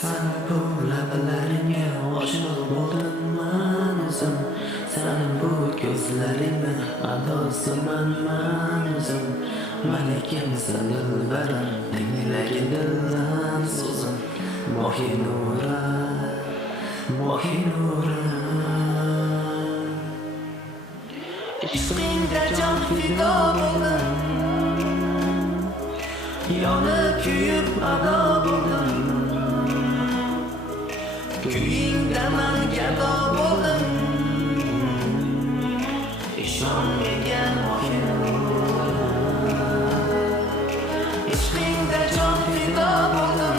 Sana bu lablaringga oshiq bo'ldim o'zim. Sana bu ko'zlaringni adosiman o'zim. Malikimsan dilbarim, dinglagin dildan so'zim. Mohinura, Mohinura. Ishqingda jon fido bo'ldim, yonib kuyib ado bo'ldim. Kuyingda man gado bo'ldim. Ishon menga Mohinura. Ishqingda jon fido bo'ldim,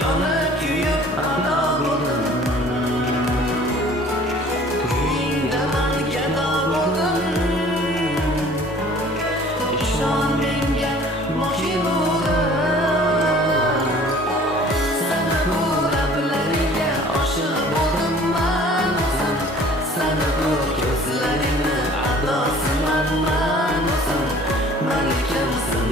yonib kuyib ado bo'ldim. Kuyingda man gado bo'ldim. Ishon menga Mohinura. Sana bu lablaringga oshiq bo'ldim o'zim. Sana bu ko'zlaringni adosiman o'zim. Malikimsan